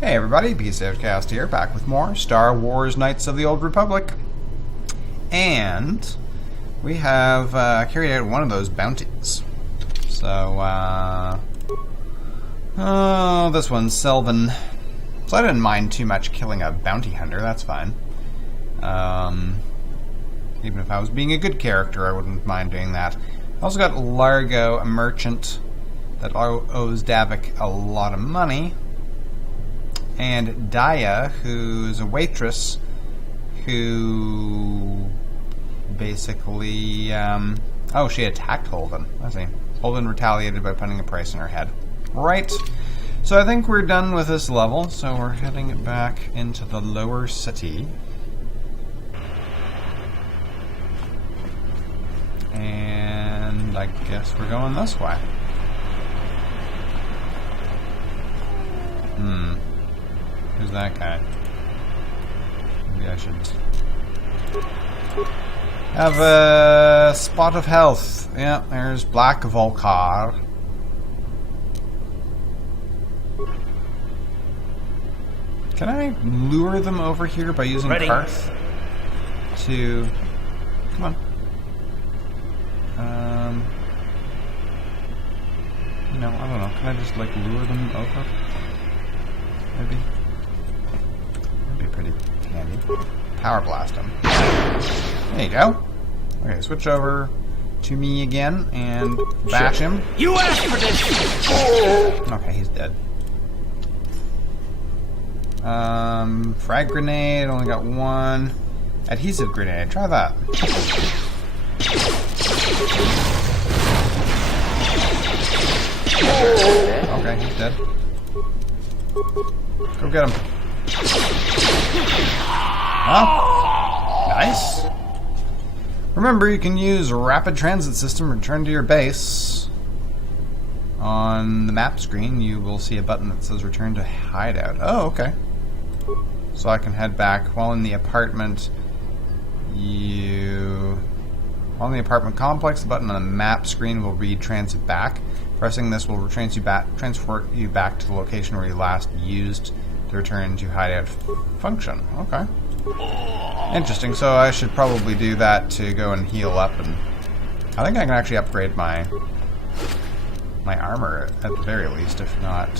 Hey everybody, PCoutcast here, back with more Star Wars Knights of the Old Republic. And we have carried out one of those bounties. So, this one's Sylvan. So I didn't mind too much killing a bounty hunter, that's fine. Even if I was being a good character, I wouldn't mind doing that. I also got Largo, a merchant that owes Davik a lot of money. And Daya, who's a waitress who basically, she attacked Holden. I see. Holden retaliated by putting a price on her head. Right. So I think we're done with this level, so we're heading back into the lower city. And I guess we're going this way. Who's that guy? Maybe I should have a spot of health. Yeah, there's Black Volcar. Can I lure them over here by using Karth to... Come on. I don't know. Can I just, like, lure them over? Maybe. That'd be pretty handy. Power blast him. There you go. Okay, switch over to me again and bash him. You asked for this! Okay, he's dead. Frag grenade, only got one. Adhesive grenade, try that. Okay, he's dead. Go get him. Oh, nice. Remember, you can use Rapid Transit System, return to your base. On the map screen, you will see a button that says return to hideout. Oh, okay. So I can head back while in the apartment. While in the apartment complex, the button on the map screen will read transit back. Pressing this will transport you back to the location where you last used the return to hideout function. Okay. Interesting, so I should probably do that to go and heal up, and I think I can actually upgrade my armor at the very least, if not,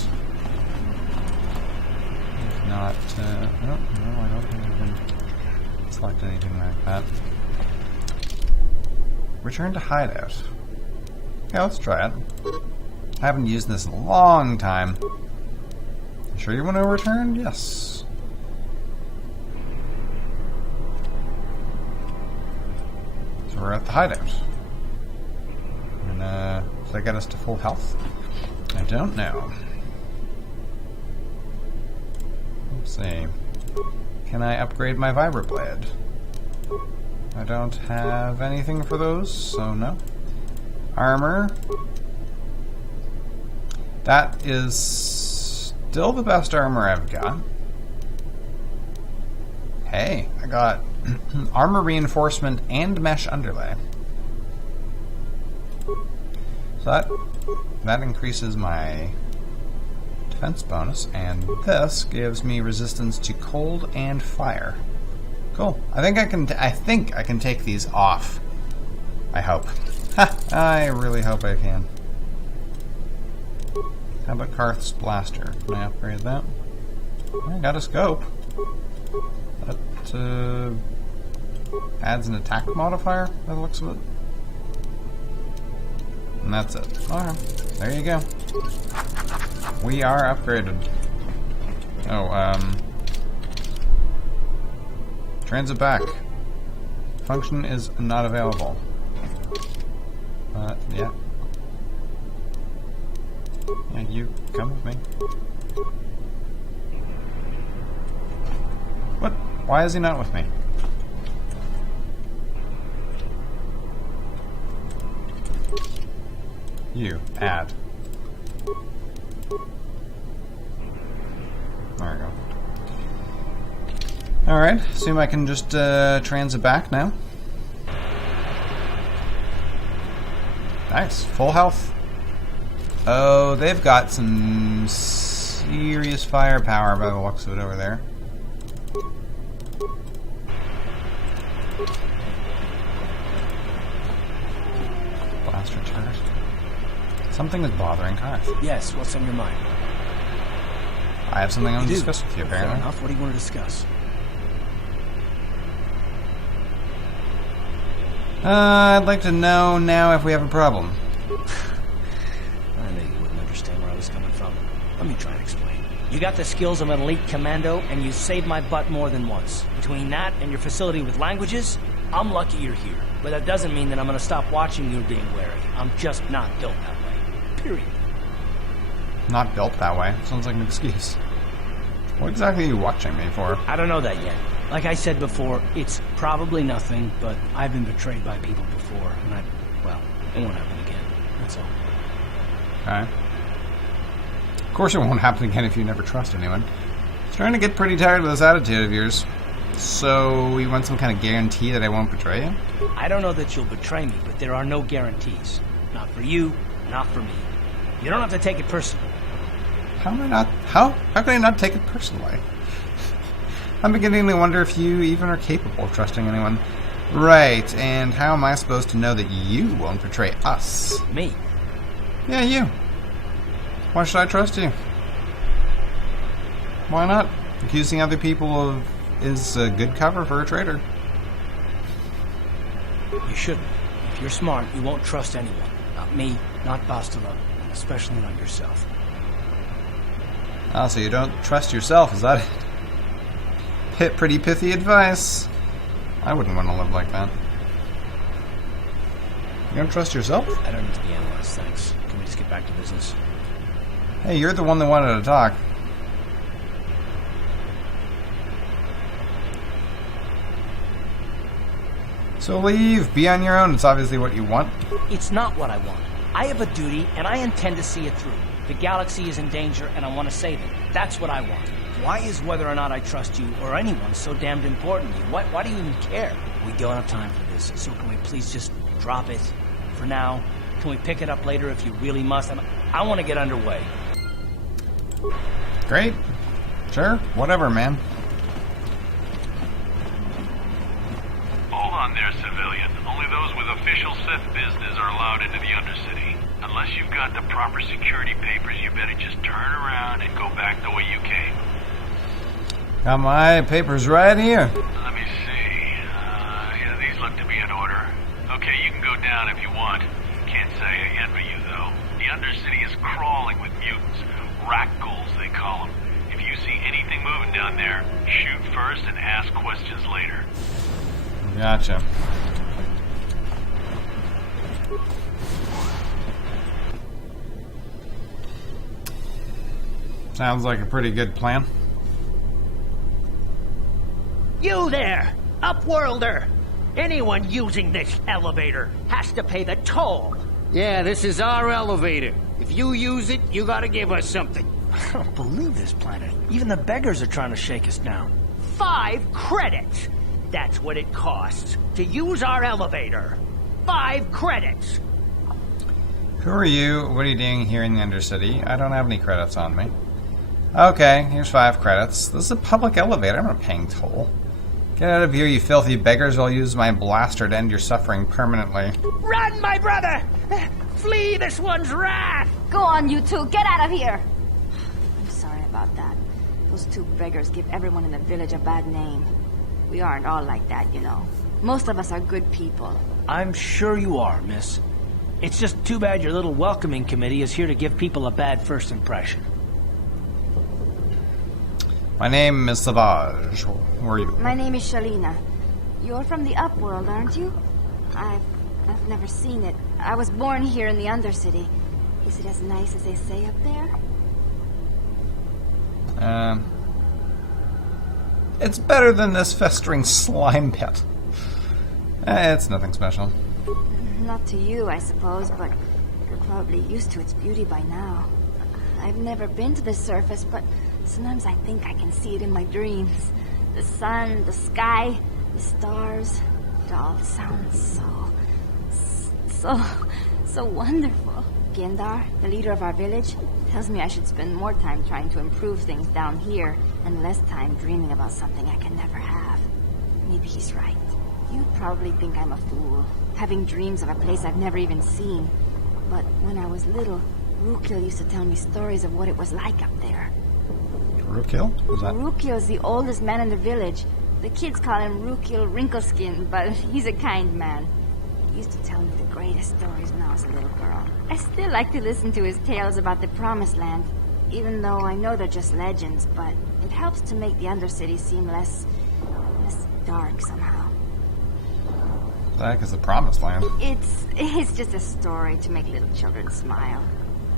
no, I don't think I can select anything like that. Return to hideout. Yeah, let's try it. I haven't used this in a long time. Sure you want to return? Yes. So we're at the hideout. And, does that get us to full health? I don't know. Let's see. Can I upgrade my vibroblade? I don't have anything for those, so no. Armor. That is still the best armor I've got. Hey, I got armor reinforcement and mesh underlay. So that increases my defense bonus, and this gives me resistance to cold and fire. Cool. I think I can take these off. I hope. Ha! I really hope I can. How about Karth's blaster? Can I upgrade that? I got a scope. That adds an attack modifier by the looks of it. And that's it. Alright. There you go. We are upgraded. Oh, transit back. Function is not available. Yeah. Yeah, you come with me. What? Why is he not with me? You, add. There we go. Alright, assume I can just transit back now. Nice, full health. Oh, they've got some serious firepower by the looks of it over there. Blaster turret. Something is bothering Karth. Yes, what's on your mind? I have something I want to discuss with you, apparently. Fair enough. What do you want to discuss? I'd like to know now if we have a problem. I knew you wouldn't understand where I was coming from. Let me try and explain. You got the skills of an elite commando, and you saved my butt more than once. Between that and your facility with languages, I'm lucky you're here. But that doesn't mean that I'm going to stop watching you being wary. I'm just not built that way. Period. Not built that way. Sounds like an excuse. What exactly are you watching me for? I don't know that yet. Like I said before, it's probably nothing, but I've been betrayed by people before, and well, it won't happen again. That's all. Okay. Of course it won't happen again if you never trust anyone. Starting to get pretty tired with this attitude of yours. So, you want some kind of guarantee that I won't betray you? I don't know that you'll betray me, but there are no guarantees. Not for you, not for me. You don't have to take it personally. How can I not take it personally? I'm beginning to wonder if you even are capable of trusting anyone. Right, and how am I supposed to know that you won't betray us? Me? Yeah, you. Why should I trust you? Why not? Accusing other people is a good cover for a traitor. You shouldn't. If you're smart, you won't trust anyone. Not me, not Bastila, especially not yourself. Oh, so you don't trust yourself, is that it? Pretty pithy advice. I wouldn't want to live like that. You don't trust yourself? I don't need to be analyzed, thanks. Can we just get back to business? Hey, you're the one that wanted to talk. So leave, be on your own. It's obviously what you want. It's not what I want. I have a duty, and I intend to see it through. The galaxy is in danger, and I want to save it. That's what I want. Why is whether or not I trust you or anyone so damned important to you? Why do you even care? We don't have time for this, so can we please just drop it for now? Can we pick it up later if you really must? I want to get underway. Great. Sure. Whatever, man. Hold on there, civilian. Only those with official Sith business are allowed into the Undercity. Unless you've got the proper security papers, you better just turn around and go back the way you came. Got my papers right here. Let me see. Yeah, these look to be in order. Okay, you can go down if you want. Can't say I envy you, though. The Undercity is crawling with mutants. Rakghouls, they call them. If you see anything moving down there, shoot first and ask questions later. Gotcha. Sounds like a pretty good plan. You there, Upworlder! Anyone using this elevator has to pay the toll. Yeah, this is our elevator. If you use it, you gotta give us something. I don't believe this planet. Even the beggars are trying to shake us down. 5 credits! That's what it costs to use our elevator. 5 credits! Who are you? What are you doing here in the Undercity? I don't have any credits on me. Okay, here's 5 credits. This is a public elevator. I'm not paying toll. Get out of here, you filthy beggars, or I'll use my blaster to end your suffering permanently. Run, my brother! Flee this one's wrath! Go on, you two. Get out of here. I'm sorry about that. Those 2 beggars give everyone in the village a bad name. We aren't all like that, you know. Most of us are good people. I'm sure you are, miss. It's just too bad your little welcoming committee is here to give people a bad first impression. My name is Savage. Who are you? My name is Shalina. You're from the Upworld, aren't you? I've never seen it. I was born here in the Undercity. Is it as nice as they say up there? It's better than this festering slime pit. It's nothing special. Not to you, I suppose, but you're probably used to its beauty by now. I've never been to the surface, but sometimes I think I can see it in my dreams. The sun, the sky, the stars. It all sounds so wonderful. Gendar, the leader of our village, tells me I should spend more time trying to improve things down here and less time dreaming about something I can never have. Maybe he's right. You probably think I'm a fool, having dreams of a place I've never even seen. But when I was little, Rakghouls used to tell me stories of what it was like up there. Rakghouls? Who's that? Rakghouls is the oldest man in the village. The kids call him Rakghouls Wrinkleskin, but he's a kind man. He used to tell me the greatest stories when I was a little girl. I still like to listen to his tales about the Promised Land, even though I know they're just legends, but it helps to make the Undercity seem less dark somehow. What the heck is the Promised Land? It's just a story to make little children smile.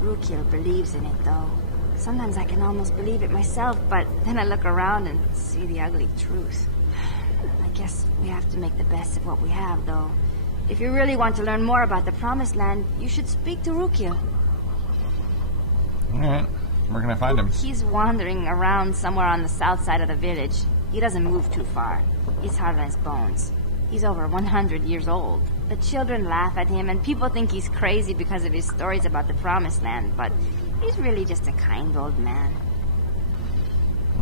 Rakghouls believes in it, though. Sometimes I can almost believe it myself, but then I look around and see the ugly truth. I guess we have to make the best of what we have, though. If you really want to learn more about the Promised Land, you should speak to Rakghouls. Alright, where can I find him? He's wandering around somewhere on the south side of the village. He doesn't move too far. He's hard on his bones. He's over 100 years old. The children laugh at him, and people think he's crazy because of his stories about the Promised Land, but he's really just a kind old man.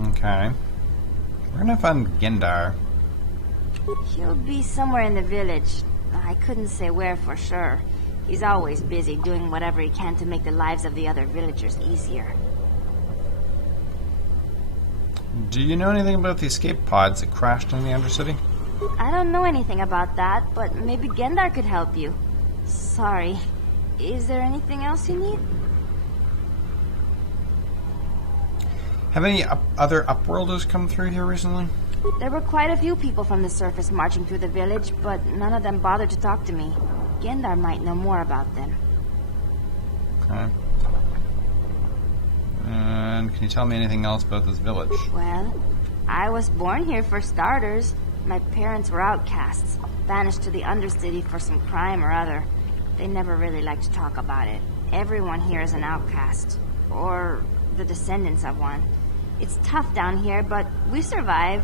Okay. Where can I find Gendar? He'll be somewhere in the village. I couldn't say where for sure. He's always busy doing whatever he can to make the lives of the other villagers easier. Do you know anything about the escape pods that crashed in the Undercity? I don't know anything about that, but maybe Gendar could help you. Sorry. Is there anything else you need? Have any other Upworlders come through here recently? There were quite a few people from the surface marching through the village, but none of them bothered to talk to me. Gendar might know more about them. Okay. And can you tell me anything else about this village? Well, I was born here for starters. My parents were outcasts, banished to the Undercity for some crime or other. They never really liked to talk about it. Everyone here is an outcast, or the descendants of one. It's tough down here, but we survive.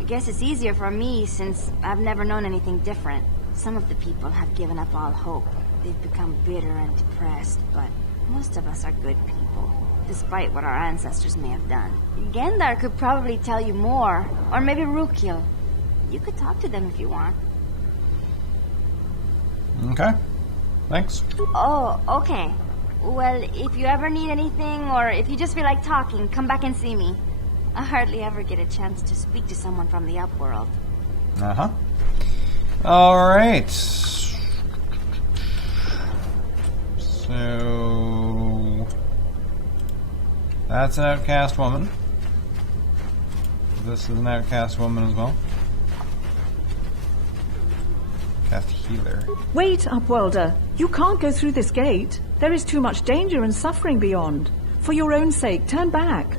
I guess it's easier for me since I've never known anything different. Some of the people have given up all hope. They've become bitter and depressed, but most of us are good people, despite what our ancestors may have done. Gendar could probably tell you more, or maybe Rakghouls. You could talk to them if you want. Okay. Thanks. Oh, okay. Well, if you ever need anything, or if you just feel like talking, come back and see me. I hardly ever get a chance to speak to someone from the Upworld. Uh-huh. Alright. So... that's an outcast woman. This is an outcast woman as well. Outcast healer. Wait, Upworlder. You can't go through this gate. There is too much danger and suffering beyond. For your own sake, turn back.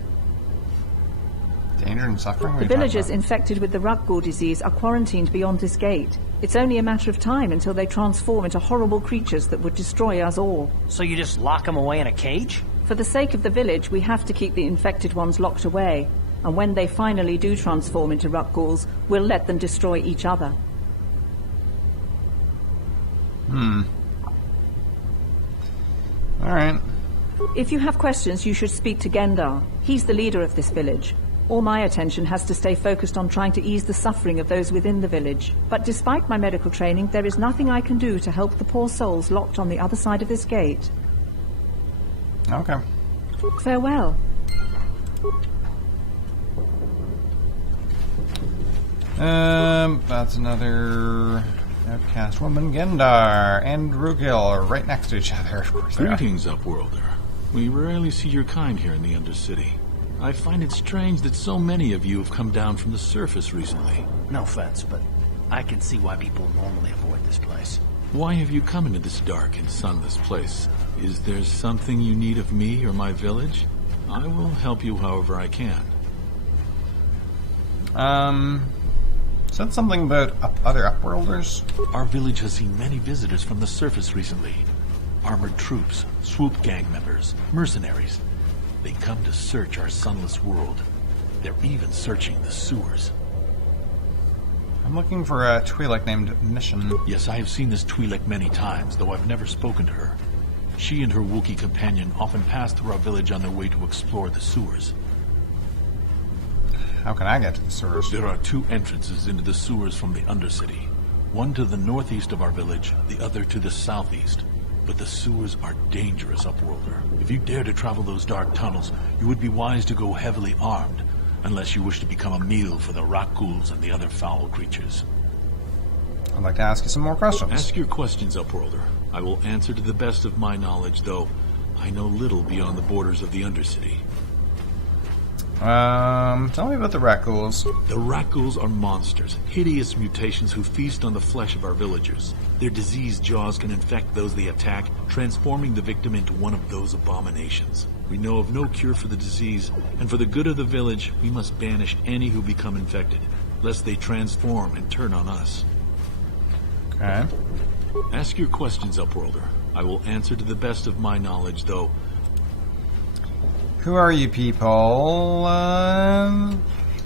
Danger and suffering? The villagers infected with the Rakghoul disease are quarantined beyond this gate. It's only a matter of time until they transform into horrible creatures that would destroy us all. So you just lock them away in a cage? For the sake of the village, we have to keep the infected ones locked away. And when they finally do transform into Rakghouls, we'll let them destroy each other. Alright. If you have questions, you should speak to Gendar. He's the leader of this village. All my attention has to stay focused on trying to ease the suffering of those within the village. But despite my medical training, there is nothing I can do to help the poor souls locked on the other side of this gate. Okay. Farewell. That's another outcast woman. Gendar and Rakghouls are right next to each other, of course. Greetings, Upworlder. We rarely see your kind here in the Undercity. I find it strange that so many of you have come down from the surface recently. No offense, but I can see why people normally avoid this place. Why have you come into this dark and sunless place? Is there something you need of me or my village? I will help you however I can. Said something about other Upworlders? Our village has seen many visitors from the surface recently. Armored troops, swoop gang members, mercenaries. They come to search our sunless world. They're even searching the sewers. I'm looking for a Twi'lek named Mission. Yes, I have seen this Twi'lek many times, though I've never spoken to her. She and her Wookiee companion often pass through our village on their way to explore the sewers. How can I get to the sewers? There are 2 entrances into the sewers from the Undercity. One to the northeast of our village, the other to the southeast. But the sewers are dangerous, Upworlder. If you dare to travel those dark tunnels, you would be wise to go heavily armed, unless you wish to become a meal for the Rakghouls and the other foul creatures. I'd like to ask you some more questions. Ask your questions, Upworlder. I will answer to the best of my knowledge, though I know little beyond the borders of the Undercity. Tell me about the Rakghouls. The Rakghouls are monsters, hideous mutations who feast on the flesh of our villagers. Their diseased jaws can infect those they attack, transforming the victim into one of those abominations. We know of no cure for the disease, and for the good of the village, we must banish any who become infected, lest they transform and turn on us. Okay. Ask your questions, Upworlder. I will answer to the best of my knowledge, though. Who are you people?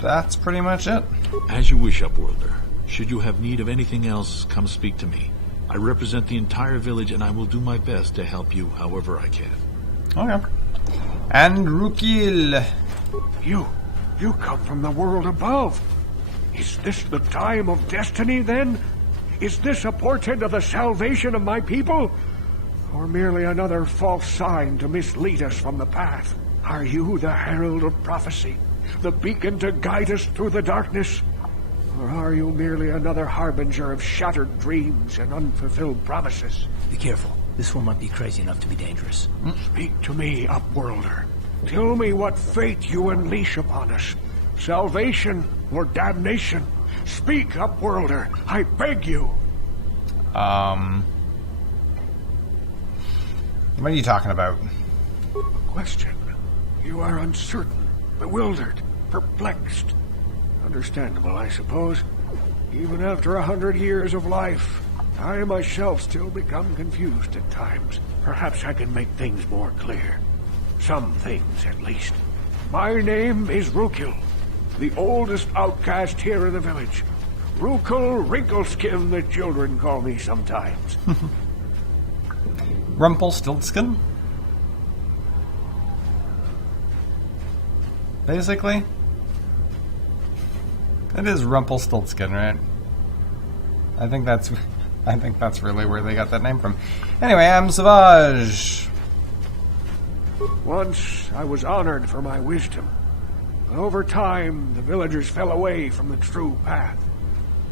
That's pretty much it. As you wish, Upworlder. Should you have need of anything else, come speak to me. I represent the entire village, and I will do my best to help you however I can. Okay. And Rakghoul. You come from the world above. Is this the time of destiny, then? Is this a portent of the salvation of my people? Or merely another false sign to mislead us from the path? Are you the herald of prophecy, the beacon to guide us through the darkness? Or are you merely another harbinger of shattered dreams and unfulfilled promises? Be careful. This one might be crazy enough to be dangerous. Speak to me, Upworlder. Tell me what fate you unleash upon us. Salvation or damnation? Speak, Upworlder. I beg you. What are you talking about? Question. You are uncertain, bewildered, perplexed. Understandable, I suppose. Even after 100 years of life, I myself still become confused at times. Perhaps I can make things more clear. Some things, at least. My name is Rakghoul, the oldest outcast here in the village. Rakghoul Wrinkleskin, the children call me sometimes. Rumpelstiltskin? Basically? It is Rumpelstiltskin, right? I think that's really where they got that name from. Anyway, I'm Savage. Once I was honored for my wisdom. But over time, the villagers fell away from the true path.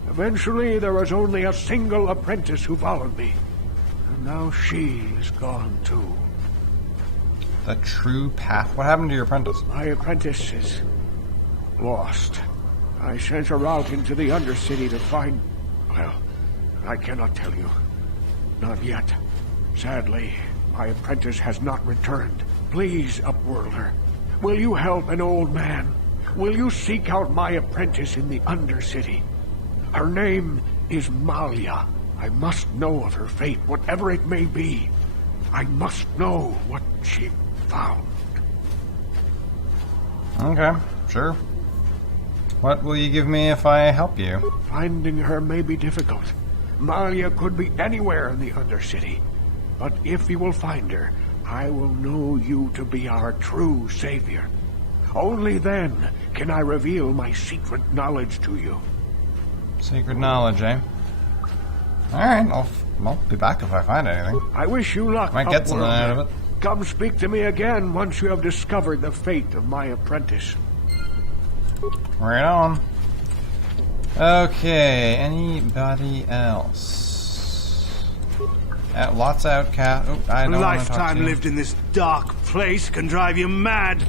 Eventually, there was only a single apprentice who followed me. And now she is gone too. The true path? What happened to your apprentice? My apprentice is lost. I sent her out into the Undercity to find... Well, I cannot tell you. Not yet. Sadly, my apprentice has not returned. Please, Upworlder, will you help an old man? Will you seek out my apprentice in the Undercity? Her name is Malia. I must know of her fate, whatever it may be. I must know what she found. Okay, sure. What will you give me if I help you? Finding her may be difficult. Malia could be anywhere in the Undercity. But if you will find her, I will know you to be our true savior. Only then can I reveal my secret knowledge to you. Secret knowledge, eh? Alright, I'll be back if I find anything. I wish you luck. Might get something out of it. Come speak to me again once you have discovered the fate of my apprentice. Right on. Okay, anybody else? Lots of outcast. Oh, I don't want to talk to lifetime you. lived in this dark place can drive you mad.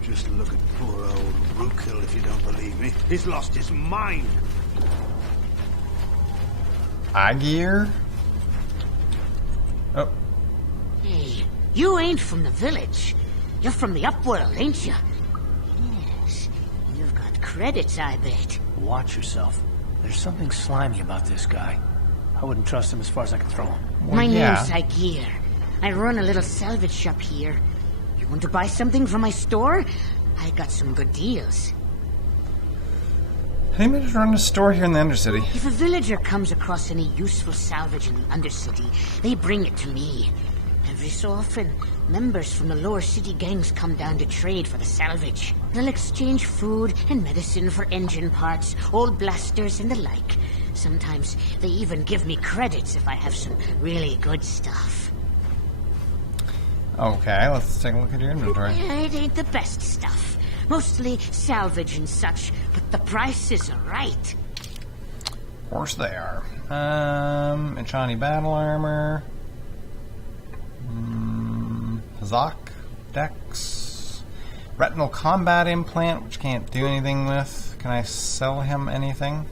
Just look at poor old Rakghoul if you don't believe me. He's lost his mind. Agir? Oh. Hey, you ain't from the village. You're from the Upworld, ain't you? Yes. You've got credits, I bet. Watch yourself. There's something slimy about this guy. I wouldn't trust him as far as I can throw him. Well, My yeah. name's Agir. I run a little salvage shop here. You want to buy something from my store? I got some good deals. Hey, maybe just run a store here in the Undercity. If a villager comes across any useful salvage in the Undercity, they bring it to me. Every so often, members from the lower city gangs come down to trade for the salvage. They'll exchange food and medicine for engine parts, old blasters, and the like. Sometimes they even give me credits if I have some really good stuff. Okay, let's take a look at your inventory. It ain't the best stuff. Mostly salvage and such, but the prices are right. Of course they are. Enchani battle armor. Hazak Dex. Retinal combat implant, which can't do anything with. Can I sell him anything?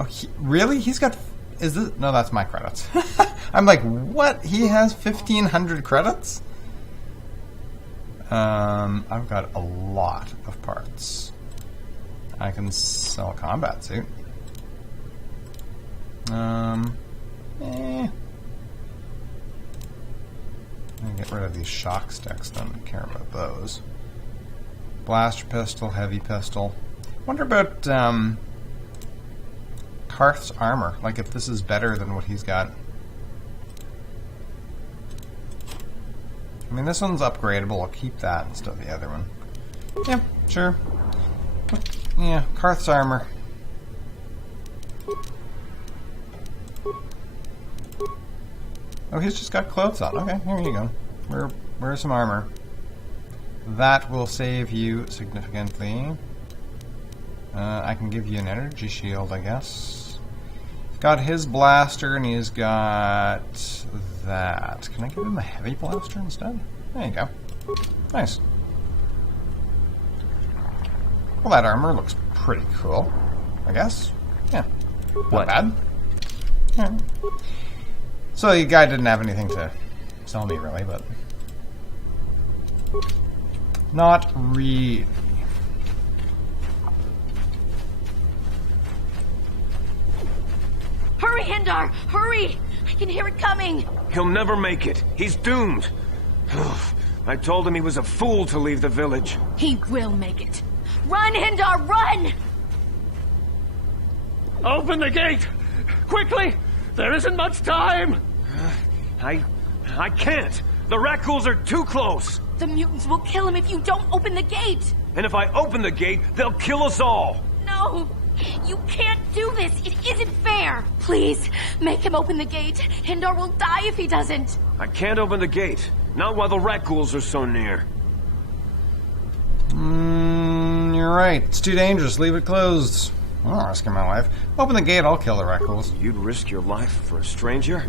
Oh, really? He's got... Is this... No, that's my credits. I'm like, what? He has 1,500 credits? I've got a lot of parts. I can sell a combat suit. I'm gonna get rid of these shock sticks. Don't care about those. Blaster pistol, heavy pistol. Wonder about Karth's armor. Like if this is better than what he's got. I mean, this one's upgradable. I'll keep that instead of the other one. Yeah, sure. Yeah, Karth's armor. Oh, he's just got clothes on. Okay, here you go. Where's some armor? That will save you significantly. I can give you an energy shield, I guess. He's got his blaster, and he's got that. Can I give him a heavy blaster instead? There you go. Nice. Well, that armor looks pretty cool, I guess. Yeah. Not bad. Yeah. So the guy didn't have anything to sell me, really, but... Not really. Hurry, Hindar! Hurry! I can hear it coming! He'll never make it. He's doomed. I told him he was a fool to leave the village. He will make it. Run, Hindar, run! Open the gate! Quickly! There isn't much time! I can't! The Rakghouls are too close! The mutants will kill him if you don't open the gate! And if I open the gate, they'll kill us all! No! You can't do this! It isn't fair! Please, make him open the gate. Hindar will die if he doesn't. I can't open the gate. Not while the Rakghouls are so near. You're right. It's too dangerous. Leave it closed. I'm not risking my life. Open the gate, I'll kill the Rakghouls. You'd risk your life for a stranger?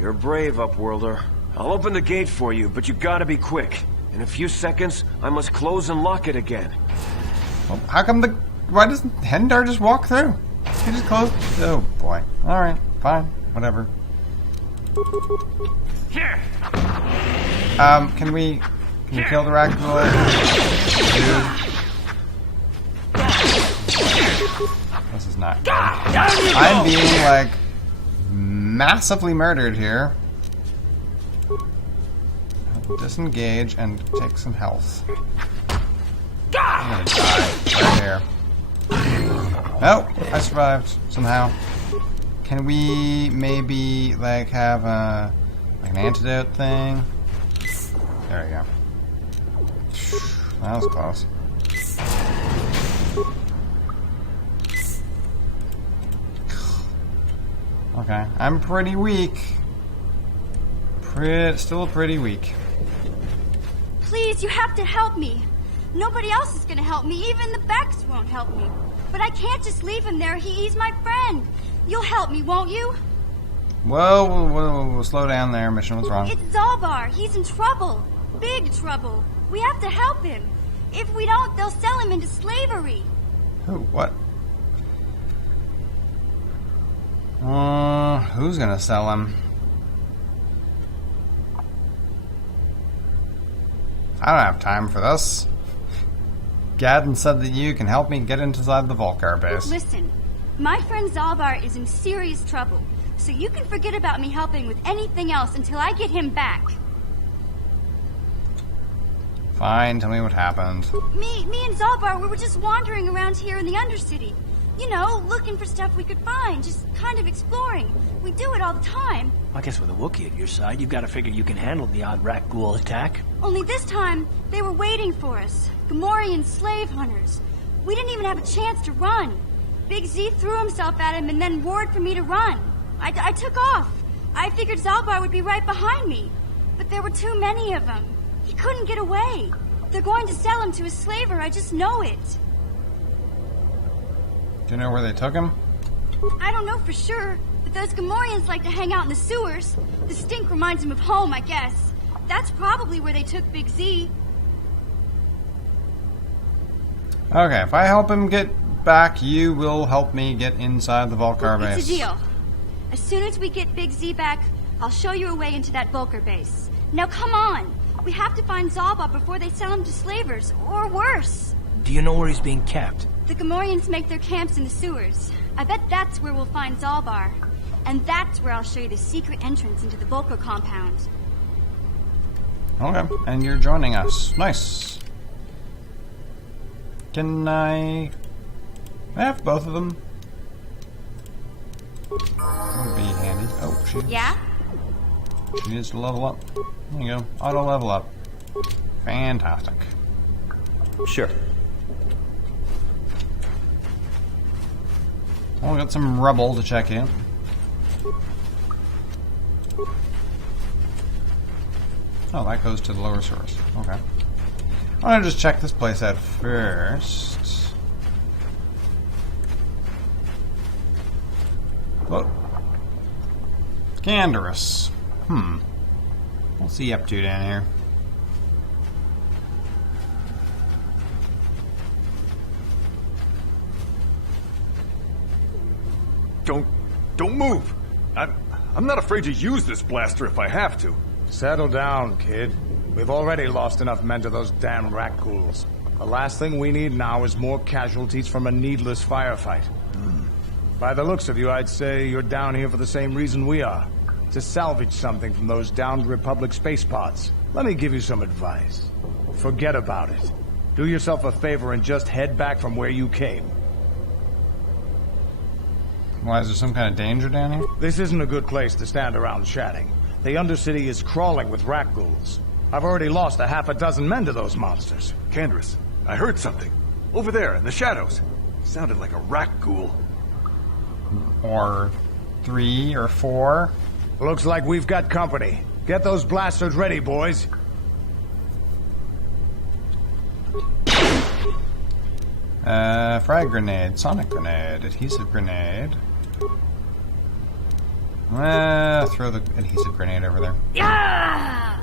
You're brave, Upworlder. I'll open the gate for you, but you gotta be quick. In a few seconds, I must close and lock it again. Well, how come the... Why doesn't Hendar just walk through? He just closed... Oh, boy. Alright, fine. Whatever. Here. Can we kill the Rakghoul? This is not good. I'm being, like, massively murdered here. Disengage and take some health. I'm gonna die right here. Oh, I survived somehow. Can we maybe, like, have a... like an antidote thing? There we go. That was close. Okay, I'm pretty weak. Still pretty weak. Please, you have to help me. Nobody else is gonna help me. Even the Becks won't help me. But I can't just leave him there. He's my friend. You'll help me, won't you? Whoa, slow down there, Mission. What's wrong? It's Zalbar. He's in trouble. Big trouble. We have to help him. If we don't, they'll sell him into slavery. Who? What? Who's gonna sell him? I don't have time for this. Gadden said that you can help me get inside the Volcar base. Listen, my friend Zalbar is in serious trouble, so you can forget about me helping with anything else until I get him back. Fine, tell me what happened. Me and Zalbar, we were just wandering around here in the Undercity. You know, looking for stuff we could find, just kind of exploring. We do it all the time. I guess with a Wookiee at your side, you've got to figure you can handle the odd Rakghoul attack. Only this time, they were waiting for us. Gamorrean slave hunters. We didn't even have a chance to run. Big Z threw himself at him and then roared for me to run. I took off. I figured Zalbar would be right behind me. But there were too many of them. He couldn't get away. They're going to sell him to a slaver, I just know it. Do you know where they took him? I don't know for sure, but those Gamorreans like to hang out in the sewers. The stink reminds them of home, I guess. That's probably where they took Big Z. Okay, if I help him get back, you will help me get inside the Vulkar base. It's a deal. As soon as we get Big Z back, I'll show you a way into that Vulkar base. Now come on! We have to find Zalbar before they sell him to slavers, or worse. Do you know where he's being kept? The Gamorreans make their camps in the sewers. I bet that's where we'll find Zalbar. And that's where I'll show you the secret entrance into the Vulkar compound. Okay, and you're joining us. Nice. Can I have both of them? That would be handy. Oh, she needs to level up. There you go. Auto level up. Fantastic. Sure. Well, we got some rubble to check in. Oh, that goes to the lower source. Okay. I'm gonna just check this place out first. Whoa. Canderous. What's he up to down here? Don't move! I'm not afraid to use this blaster if I have to. Settle down, kid. We've already lost enough men to those damn Rakghouls. The last thing we need now is more casualties from a needless firefight. By the looks of you, I'd say you're down here for the same reason we are. To salvage something from those downed Republic space pods. Let me give you some advice. Forget about it. Do yourself a favor and just head back from where you came. Why, is there some kind of danger down here? This isn't a good place to stand around chatting. The Undercity is crawling with Rakghouls. I've already lost a half a dozen men to those monsters. Canderous, I heard something. Over there, in the shadows. Sounded like a Rakghoul. Or 3 or 4. Looks like we've got company. Get those blasters ready, boys. Frag grenade, sonic grenade, adhesive grenade. Throw the adhesive grenade over there. Yeah!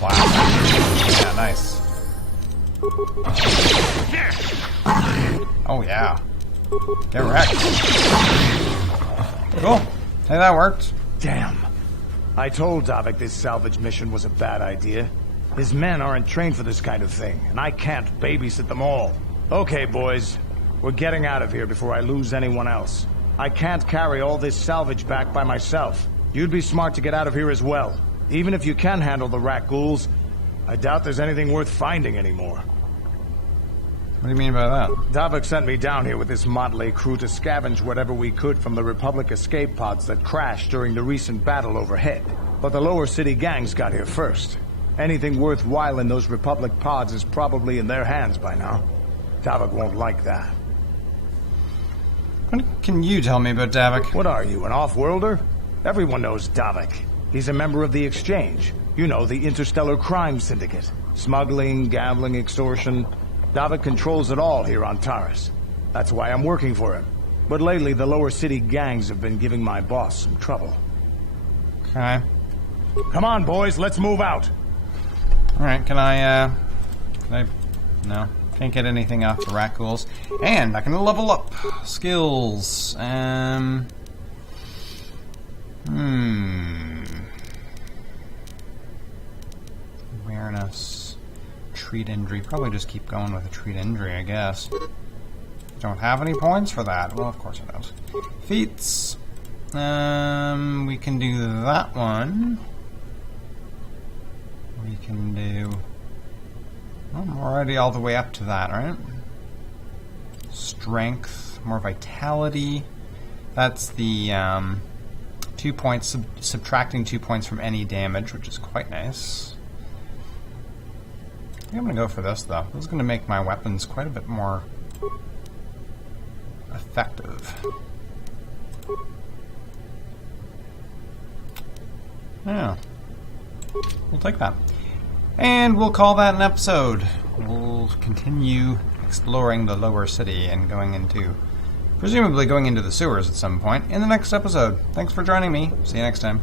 Wow. Yeah, nice. Oh yeah. Get wrecked. Cool. Hey, that worked. Damn. I told Davik this salvage mission was a bad idea. His men aren't trained for this kind of thing, and I can't babysit them all. Okay, boys. We're getting out of here before I lose anyone else. I can't carry all this salvage back by myself. You'd be smart to get out of here as well. Even if you can handle the Rakghouls, I doubt there's anything worth finding anymore. What do you mean by that? Davik sent me down here with this motley crew to scavenge whatever we could from the Republic escape pods that crashed during the recent battle overhead. But the lower city gangs got here first. Anything worthwhile in those Republic pods is probably in their hands by now. Davik won't like that. What can you tell me about Davik? What are you, an off-worlder? Everyone knows Davik. He's a member of the Exchange. You know, the interstellar crime syndicate. Smuggling, gambling, extortion. Davik controls it all here on Taris. That's why I'm working for him. But lately, the lower city gangs have been giving my boss some trouble. Okay. Come on, boys, let's move out. Alright, can I, no. Can't get anything off the Rakghouls. And I can level up skills. Awareness. Treat injury. Probably just keep going with a treat injury, I guess. Don't have any points for that. Well, of course I don't. Feats. We can do that one. We can do... Well, I'm already all the way up to that, right? Strength, more vitality. That's the 2 points, subtracting 2 points from any damage, which is quite nice. I think I'm going to go for this, though. This is going to make my weapons quite a bit more effective. Yeah. We'll take that. And we'll call that an episode. We'll continue exploring the lower city and presumably going into the sewers at some point in the next episode. Thanks for joining me. See you next time.